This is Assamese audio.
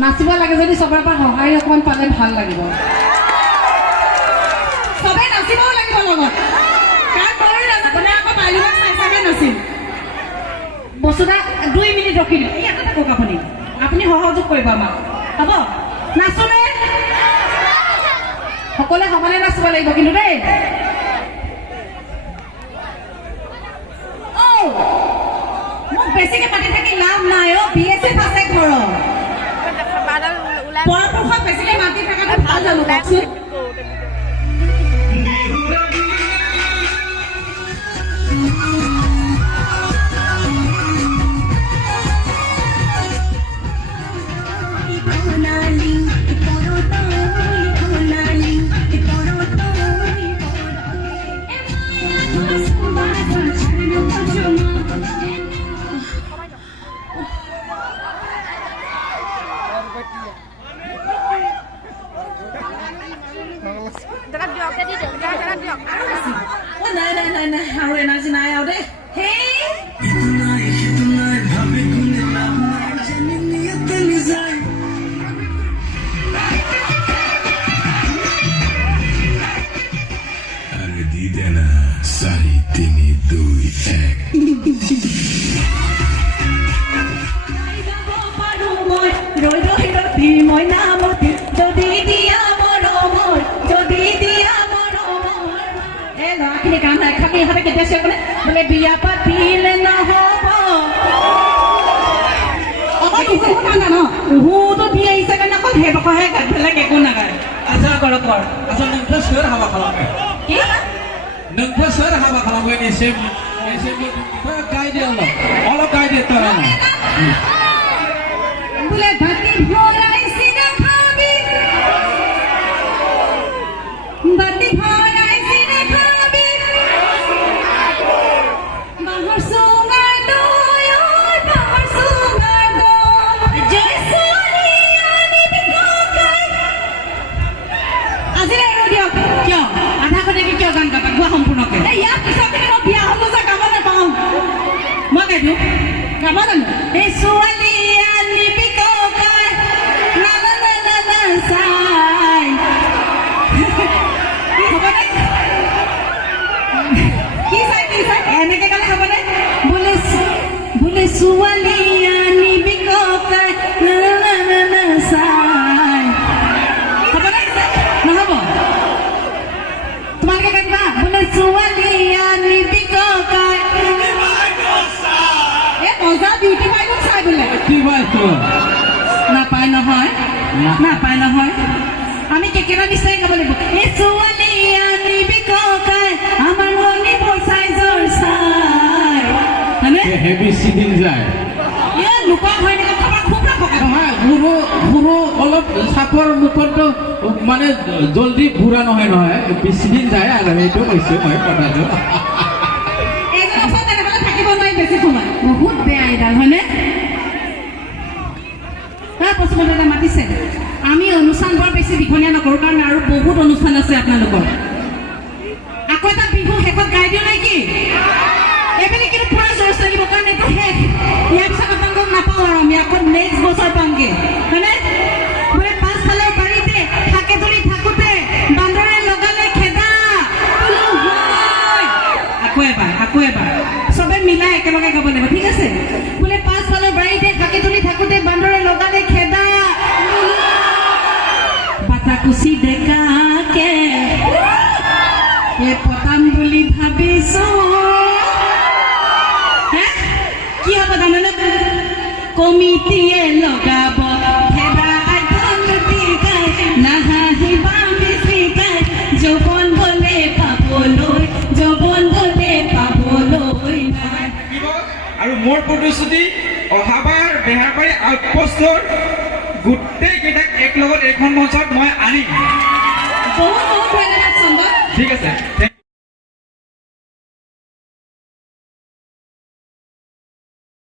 নাচিব লাগে যদি চবৰ পৰা সহায় অকণমান পালে ভাল লাগিব চবে নাচিবও লাগিব লগত কাৰণ মই নাজানে আকৌ বাইলুক চাই নাচিম বস্তুটা 2 মিনিট ৰখি দিম এই এটা থাকক আপুনি সহযোগ কৰিব আমাক হ'ব নাচোনে সকলোৱে সমানে নাচিব লাগিব কিন্তু দেই মোক বেছিকে পাতি থাকি লাভ নাই বিএছএফ আছে ঘৰত পৰাপক্ষত বেছিকে মাতি থকাটো ভাল জানো কওকচোন নাই আৰু এনাৰ্জি নাই আৰু দেই di dena 4 3 2 1 মই নামতি যদি দিয়া মৰমৰ যদি দিয়া মৰমৰ এই ল'ৰাখিনি গান এখানি ইহঁতে কেতিয়া আছে বোলে বিয়া পাতিলে নহ'ব উহুটো দি আহিছে কাৰণে অকল সেইডোখৰহে গাত বেলেগ একো নাগায় আচ্ছা কৰক আচ্ছা नोंखौ सोर हाबा खालामो কি नोंखौ सोर हाबा खालामो एसे गाइड অলপ गाइड तोरा বোলে ভাতি ভৰাইছি না খাবি ভাতি ভৰাইছি না খাবি বাহৰ সুঙা দৈ বাহৰ সুঙা দৈ জয় সোনিয়া নিবিকাই আজি আৰু দিয়ক কিয় আধা ঘণ্টাকে কিয় গান গাবা গোৱা সম্পূৰ্ণকে ইয়াৰ পিছতে মই বিয়া হ'ব যে গাব নাপাওঁ মই গাই দিওঁ গাব জানো এই ছোৱালীয়া এনেকে গালে হ'বনে বোলে ছোৱালীয়া নিবিকাই চাই হ'বনে নহ'ব তোমালোকে গাইবা বোলে ছোৱালীয়া নিবিকাই এই মজা বিউটি পাইলক চাই বোলে কি বাইতো নাপায় নহয় আমি কেকেৰা নিশ্চয় গাব লাগিব এই ছোৱালীয়া নিবিকাই আমাৰ মনি পইচাই জৰ চাই হয়নে হেভি সিদিন যায় এই লোকৰ হয় নেকি খবৰ খুব ৰাখক নহয় গুৰু অলপ চাপৰ মুখতো মানে জলদি ঘূৰা নহয় বেছিদিন যায় আৰু সেইটো কৈছোঁ মই কথাটো এইজন ওচৰত তেনেহ'লে থাকিব নোৱাৰি বেছি সময় বহুত বেয়া এইডাল হয়নে প্ৰশ্নতে মাতিছে আমি অনুষ্ঠান বৰ বেছি দীঘলীয়া নকৰোঁ কাৰণ আৰু বহুত অনুষ্ঠান আছে আপোনালোকৰ আকৌ এটা বিহু শেষত গাই দিওঁ নেকি এইপিনে কিন্তু পুৰা জোৰ চলিব কাৰণ এইটো শেষ ইয়াৰ পিছত আপোনালোকক নাপাওঁ আৰু আমি আকৌ নেক্সট বছৰ পামগৈ হয়নে বোলে পাছফালৰ বাৰীতে থাকে তুলি থাকোঁতে বান্দৰে লগালে খেদা আকৌ এবাৰ চবে মিলাই একেলগে গাব লাগিব ঠিক আছে বোলে পাছফালৰ বাৰীতে থাকে তুলি থাকোঁতে বান্দৰে লগালে খেদা বাটাকুচি ডেকাকে পতাম বুলি ভাবিছো কি হ'ব জানেনে কমিটিয়ে লগাব খেদা নাহাহিবা বেছিকাই যৌৱন গ'লে পাবলৈ আৰু মোৰ প্ৰতিশ্ৰুতি অহাবাৰ বেহাৰবাৰী আউটপোষ্টৰ গোটেইকেইটাক এক লগত এখন মঞ্চত মই আনিম বহুত ধন্যবাদ চন্দন ঠিক আছে